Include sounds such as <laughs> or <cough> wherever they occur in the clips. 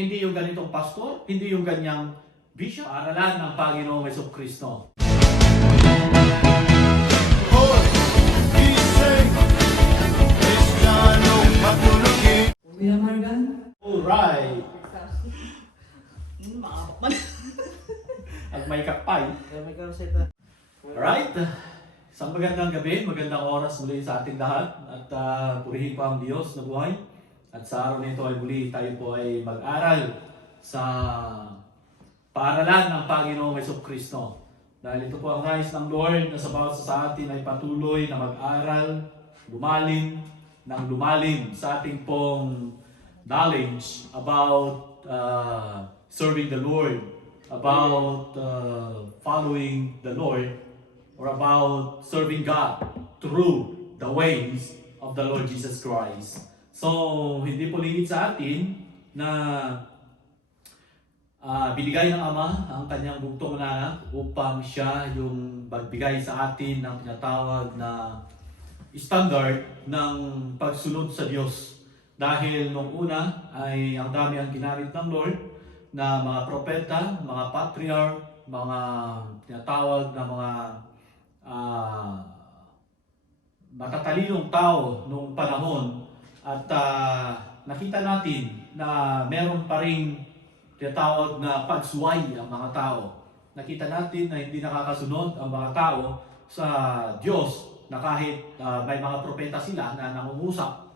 Hindi yung ganitong pastor, hindi yung ganyang bishop. Paaralan ng Panginoong Yeso Kristo. Kuya Margan? Alright! Makapok <laughs> man. At may kakpay. May karuseta. Alright? Isang magandang gabi, magandang oras muli sa ating lahat at ah, purihin po ang Diyos na buhay. At sa araw nito ay muli tayo po ay mag-aral sa paaralan ng Panginoong Yeso Kristo. Dahil ito po ang nais ng Lord na sa bawat sa atin ay patuloy na mag-aral, lumalim, ng lumalim sa ating pong knowledge about uh, serving the Lord, about uh, following the Lord, or about serving God through the ways of the Lord Jesus Christ. So, hindi po lingid sa atin na ah, binigay ng Ama ang kanyang bugtong na anak upang siya yung magbigay sa atin ng tinatawag na standard ng pagsunod sa Diyos. Dahil nung una ay ang dami ang ginamit ng Lord na mga propeta, mga patriarch, mga tinatawag na mga ah, matatalinong tao nung panahon at ah, nakita natin na meron pa rin tinatawag na pagsuway ang mga tao. Nakita natin na hindi nakakasunod ang mga tao sa Diyos na kahit ah, may mga propeta sila na nangungusap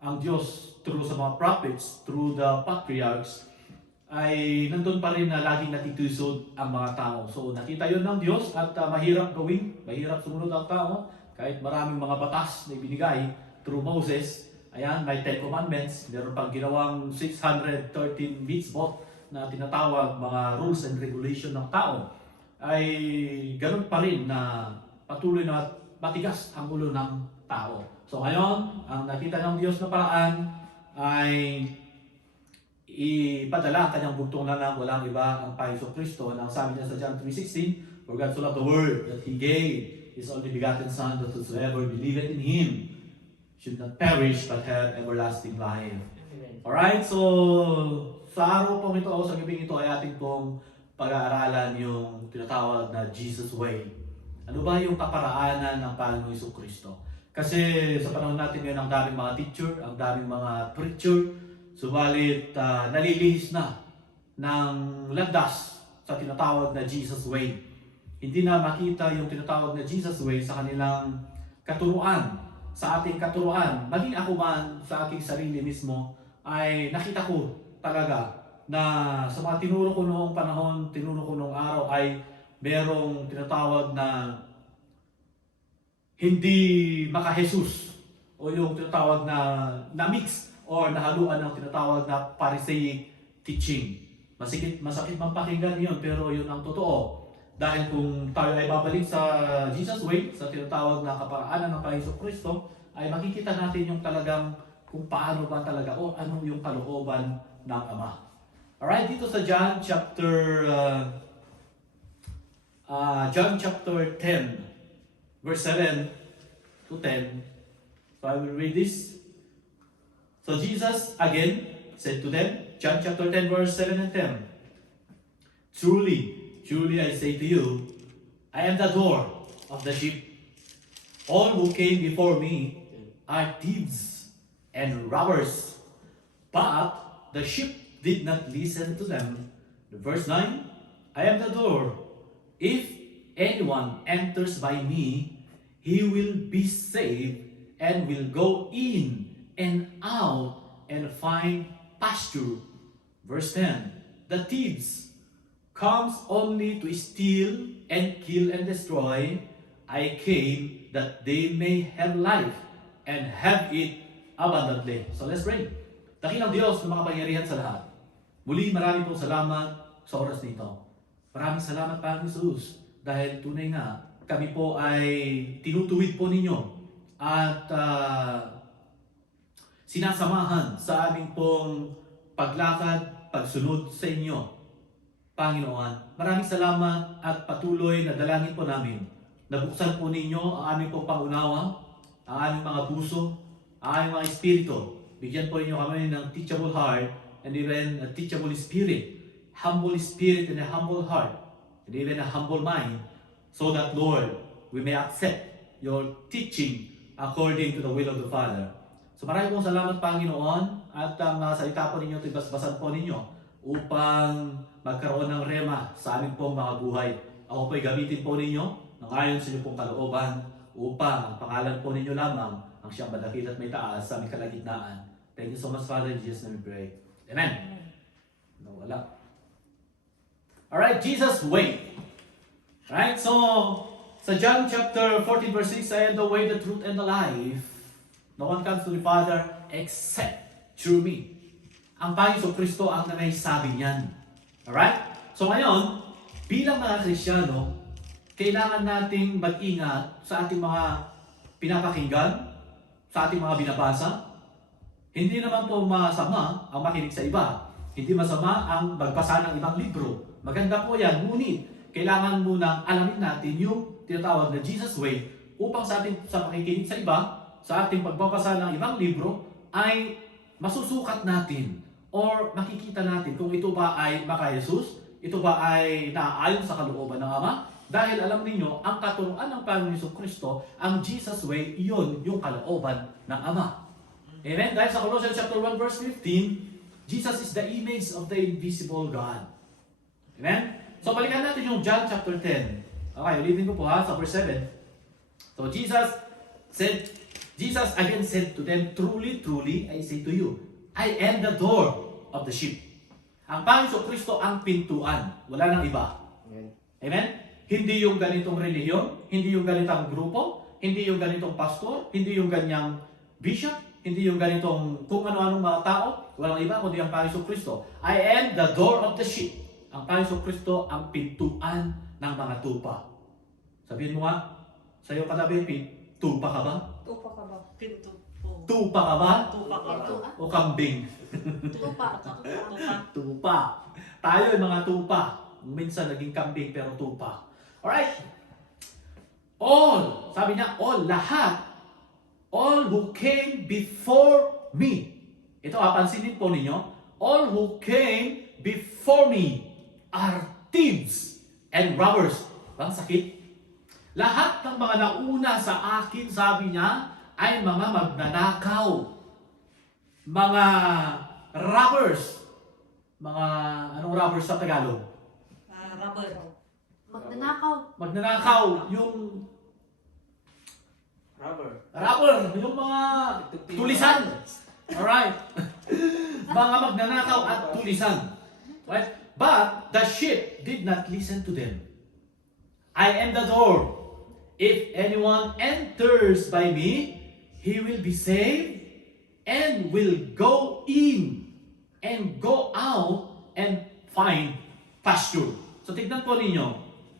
ang Diyos through sa mga prophets, through the patriarchs, ay nandun pa rin na laging natitusod ang mga tao. So nakita yon ng Diyos at ah, mahirap gawin, mahirap sumunod ang tao kahit maraming mga batas na ibinigay through Moses. Ayan, may Ten Commandments, meron pang ginawang 613 mitzvot na tinatawag mga rules and regulation ng tao. Ay ganun pa rin na patuloy na matigas ang ulo ng tao. So ngayon, ang nakita ng Diyos na paraan ay ipadala ang kanyang bugtong na lang walang iba ang Panginoon Kristo na ang sabi niya sa John 3.16 For God so loved the world that He gave His only begotten Son that whosoever believeth in Him should not perish but have everlasting life. Alright, so sa araw pong ito o sa gabing ito ay ating pong pag-aaralan yung tinatawag na Jesus Way. Ano ba yung kaparaanan ng Panginoong Iso Kristo? Kasi sa panahon natin ngayon, ang daming mga teacher, ang daming mga preacher, subalit ah, nalilihis na ng landas sa tinatawag na Jesus Way. Hindi na makita yung tinatawag na Jesus Way sa kanilang katuruan, sa ating katuruan. Maging ako man sa aking sarili mismo, ay nakita ko talaga na sa mga tinuro ko noong panahon, tinuro ko noong araw ay merong tinatawag na hindi maka-Jesus o yung tinatawag na na-mix or nahaluan ng tinatawag na Pharisaic teaching. Masikit, masakit man pakinggan yun, pero yun ang totoo. Dahil kung tayo ay babalik sa Jesus way, sa tinatawag na kaparaanan ng Panginoon Kristo, ay makikita natin yung talagang kung paano ba talaga o ano yung kalooban ng Ama. Alright, dito sa John chapter uh, uh, John chapter 10 verse 7 to 10. So I will read this. So Jesus again said to them, John chapter 10 verse 7 and 10. Truly, truly I say to you, I am the door of the sheep. All who came before me are thieves and robbers, but the sheep did not listen to them. Verse 9 I am the door. If anyone enters by me, he will be saved and will go in and out and find pasture. Verse 10 The thieves comes only to steal and kill and destroy. I came that they may have life and have it abundantly. So let's pray. Dakilang Diyos na makapangyarihan sa lahat. Muli marami pong salamat sa oras nito. Maraming salamat Panginoon Jesus dahil tunay nga kami po ay tinutuwid po ninyo at ah, sinasamahan sa aming pong paglakad, pagsunod sa inyo. Panginoon, maraming salamat at patuloy na dalangin po namin. Nabuksan po ninyo ang aming pong pangunawa, ang aming mga puso, ang aming mga espiritu. Bigyan po ninyo kami ng teachable heart and even a teachable spirit, humble spirit and a humble heart, and even a humble mind, so that, Lord, we may accept your teaching according to the will of the Father. So maraming pong salamat, Panginoon, at ang uh, salita po ninyo, tibasbasan po ninyo upang magkaroon ng rema sa aming pong mga buhay. Ako po'y gamitin po ninyo ng ayon sa inyong pong kalooban upang ang pangalan po ninyo lamang ang siyang madakit at may taas sa aming kalagitnaan. Thank you so much, Father. In Jesus' name we pray. Amen. Nawala. Alright, Jesus' way. Right? So, sa John chapter 14 verse 6, I am the way, the truth, and the life. No one comes to the Father except through me. Ang Panginoon Kristo ang may sabi niyan. Alright? So ngayon, bilang mga Krisyano, kailangan nating mag-ingat sa ating mga pinapakinggan, sa ating mga binabasa. Hindi naman po masama ang makinig sa iba. Hindi masama ang magbasa ng ibang libro. Maganda po yan. Ngunit, kailangan munang alamin natin yung tinatawag na Jesus Way upang sa ating sa pakikinig sa iba, sa ating pagbabasa ng ibang libro, ay masusukat natin or makikita natin kung ito ba ay maka Jesus, ito ba ay naaayon sa kalooban ng Ama, dahil alam ninyo, ang katuruan ng Panginoon Hesus Kristo, ang Jesus way, iyon yung kalooban ng Ama. Amen? Dahil sa Colossians chapter 1 verse 15, Jesus is the image of the invisible God. Amen? So balikan natin yung John chapter 10. Okay, ulitin ko po ha, sa verse 7. So Jesus said, Jesus again said to them, Truly, truly, I say to you, I am the door of the sheep. Ang Panginoon Kristo ang pintuan. Wala nang iba. Amen? Hindi yung ganitong relihiyon, hindi yung ganitong grupo, hindi yung ganitong pastor, hindi yung ganyang bishop, hindi yung ganitong kung ano-anong mga tao, walang iba kundi ang Panginoon Kristo. I am the door of the sheep. Ang Panginoon Kristo ang pintuan ng mga tupa. Sabihin mo nga, sa iyo katabi, tupa ka ba? Tupa ka ba? Pinto. Tupa ka ba? Tupa ka ba? O kambing? Tupa. Tupa. Tupa. Tayo ay mga tupa. Minsan naging kambing pero tupa. Alright? All, sabi niya, all, lahat. All who came before me. Ito, ah, pansinin po ninyo. All who came before me are thieves and robbers. Bang sakit? Lahat ng mga nauna sa akin, sabi niya, ay mga magnanakaw. Mga robbers. Mga, anong robbers sa Tagalog? Ah, rubber. Magnanakaw. Magnanakaw, yung Rubber. robber, yung mga tulisan. Alright. <laughs> mga magnanakaw at tulisan. Right? But the sheep did not listen to them. I am the door. If anyone enters by me, he will be saved and will go in and go out and find pasture. So tignan po ninyo,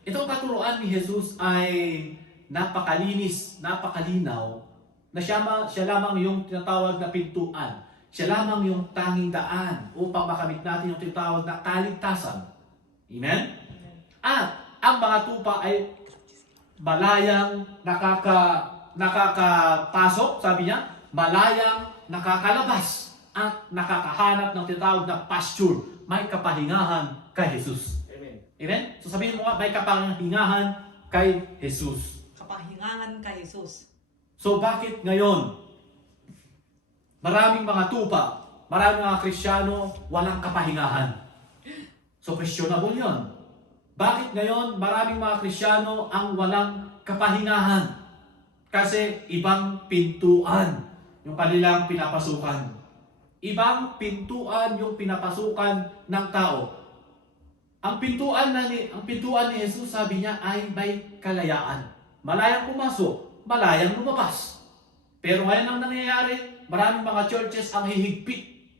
itong katuruan ni Jesus ay napakalinis, napakalinaw, na siya, siya lamang yung tinatawag na pintuan. Siya lamang yung tanging daan upang makamit natin yung tinatawag na kaligtasan. Amen? At ang mga tupa ay malayang nakaka nakakapasok, sabi niya, malayang nakakalabas at nakakahanap ng tinatawag na pasture. May kapahingahan kay Jesus. Amen. Amen? So sabihin mo nga, may kapahingahan kay Jesus. Kapahingangan kay Jesus. So bakit ngayon, maraming mga tupa, maraming mga Krisyano, walang kapahingahan? So questionable yun. Bakit ngayon maraming mga Krisyano ang walang kapahingahan? Kasi ibang pintuan yung kanilang pinapasukan. Ibang pintuan yung pinapasukan ng tao. Ang pintuan na ni ang pintuan ni Jesus sabi niya ay may kalayaan. Malayang pumasok, malayang lumabas. Pero ngayon ang nangyayari, maraming mga churches ang hihigpit.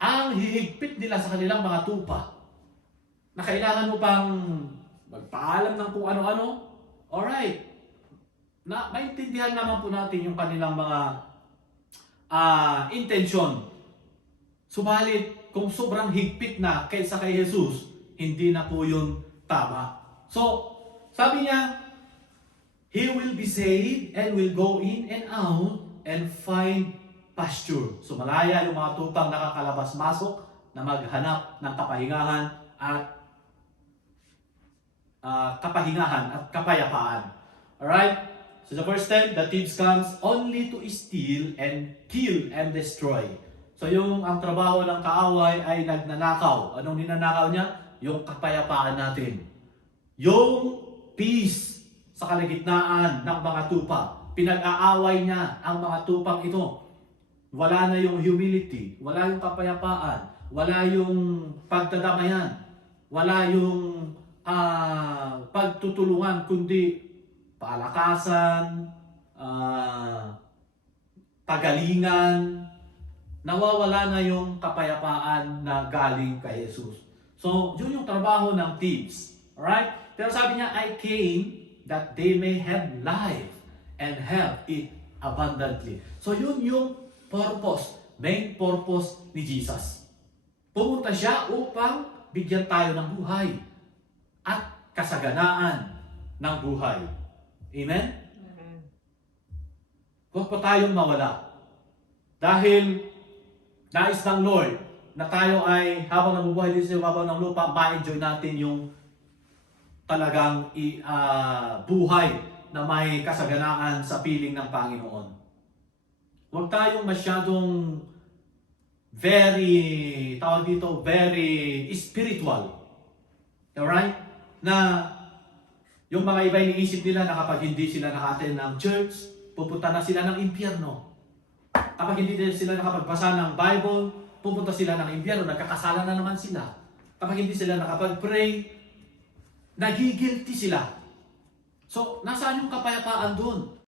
Ang hihigpit nila sa kanilang mga tupa. Na kailangan mo pang magpaalam ng kung ano-ano. Alright. Na, maintindihan naman po natin yung kanilang mga ah intensyon. Subalit, kung sobrang higpit na kaysa kay Jesus, hindi na po yun tama. So, sabi niya, He will be saved and will go in and out and find pasture. So malaya yung mga tupang nakakalabas-masok na maghanap ng kapahingahan at ah, kapahingahan at kapayapaan. Alright? So the first step, the thieves comes only to steal and kill and destroy. So yung ang trabaho ng kaaway ay nagnanakaw. Anong ninanakaw niya? Yung kapayapaan natin. Yung peace sa kalagitnaan ng mga tupa. Pinag-aaway niya ang mga tupang ito. Wala na yung humility, wala yung kapayapaan, wala yung pagdadamayan, wala yung ah, pagtutulungan, kundi palakasan, ah, pagalingan, nawawala na yung kapayapaan na galing kay Jesus. So, yun yung trabaho ng thieves. Alright? Pero sabi niya, I came that they may have life and have it abundantly. So, yun yung purpose, main purpose ni Jesus. Pumunta siya upang bigyan tayo ng buhay at kasaganaan ng buhay. Amen? Huwag po tayong mawala. Dahil nais ng Lord na tayo ay habang nabubuhay dito sa ibabaw ng lupa, ma-enjoy natin yung talagang i, ah, buhay na may kasaganaan sa piling ng Panginoon. Huwag tayong masyadong very, tawag dito, very spiritual. Alright? Na yung mga iba iniisip nila na kapag hindi sila naka-attend ng church, pupunta na sila ng impyerno. Kapag hindi sila nakapagbasa ng Bible, pupunta sila ng impyerno, nagkakasala na naman sila. Kapag hindi sila nakapag-pray, nagigilty sila. So, nasaan yung kapayapaan doon?